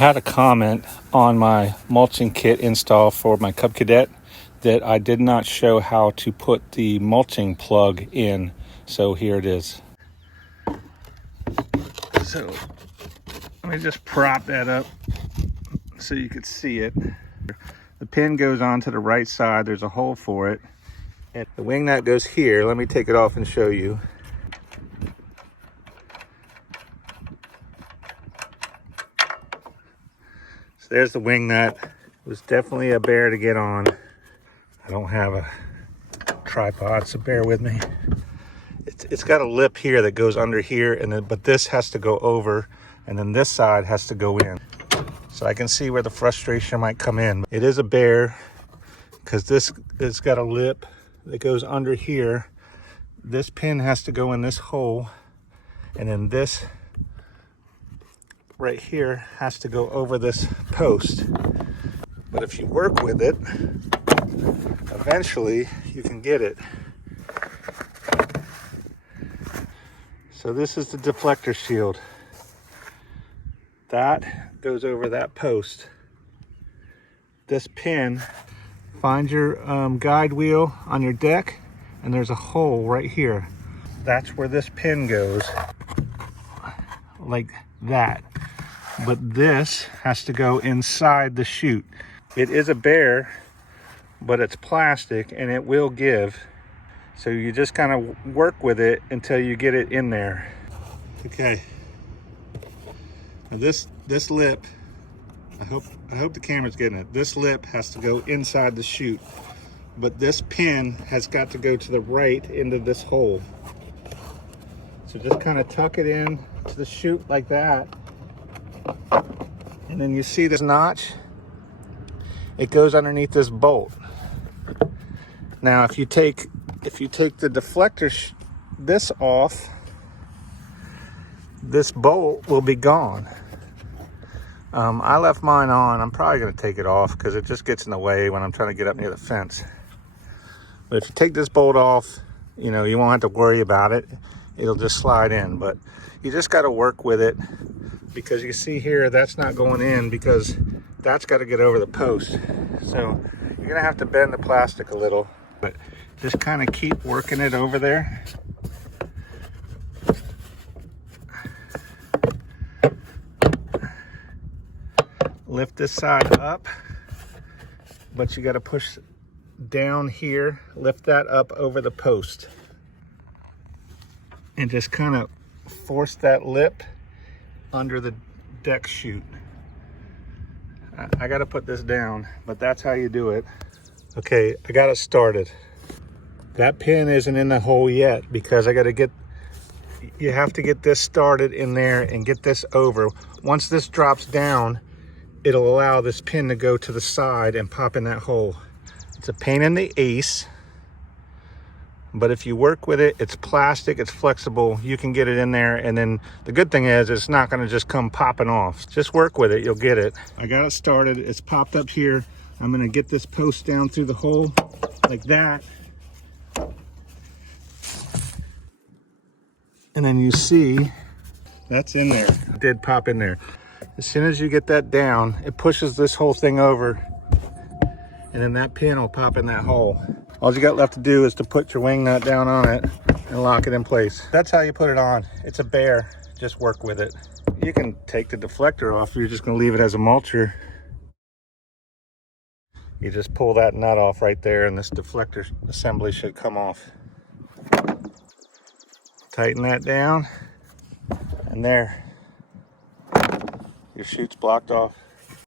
had a comment on my mulching kit install for my Cub Cadet that I did not show how to put the mulching plug in. So here it is. So let me just prop that up so you could see it. The pin goes on to the right side. There's a hole for it. And the wing nut goes here. Let me take it off and show you. So there's the wing nut. It was definitely a bear to get on. I don't have a tripod, so bear with me. It's got a lip here that goes under here, and then but this has to go over, and then this side has to go in. So I can see where the frustration might come in. It is a bear because this has got a lip that goes under here. This pin has to go in this hole, and then this right here has to go over this post. But if you work with it, eventually you can get it. So this is the deflector shield. That goes over that post. This pin, find your guide wheel on your deck, and there's a hole right here. That's where this pin goes, like that. But this has to go inside the chute. It is a bear, but it's plastic and it will give. So you just kind of work with it until you get it in there. Okay. Now this lip, I hope the camera's getting it. This lip has to go inside the chute, but this pin has got to go to the right into this hole. So just kind of tuck it in to the chute like that. And then you see this notch? It goes underneath this bolt. Now if you take the deflector this off, this bolt will be gone. I left mine on. I'm probably going to take it off because it just gets in the way when I'm trying to get up near the fence. But if you take this bolt off, you know, you won't have to worry about it. It'll just slide in. But you just got to work with it, because you see here that's not going in because that's got to get over the post. So you're going to have to bend the plastic a little, but just kind of keep working it over there. Lift this side up, but you got to push down here, lift that up over the post, and just kind of force that lip under the deck chute. I got to put this down, but that's how you do it. Okay, I got it started. That pin isn't in the hole yet because you have to get this started in there and get this over. Once this drops down, it'll allow this pin to go to the side and pop in that hole. It's a pain in the ace, but if you work with it, it's plastic, it's flexible, you can get it in there. And then the good thing is it's not going to just come popping off. Just work with it, you'll get it. I got it started, it's popped up here. I'm going to get this post down through the hole like that. And then you see that's in there. It did pop in there. As soon as you get that down, it pushes this whole thing over, and then that pin will pop in that hole. All you got left to do is to put your wing nut down on it and lock it in place. That's how you put it on. It's a bear, just work with it. You can take the deflector off if you're just gonna leave it as a mulcher. You just pull that nut off right there and this deflector assembly should come off. Tighten that down, and there, your chute's blocked off.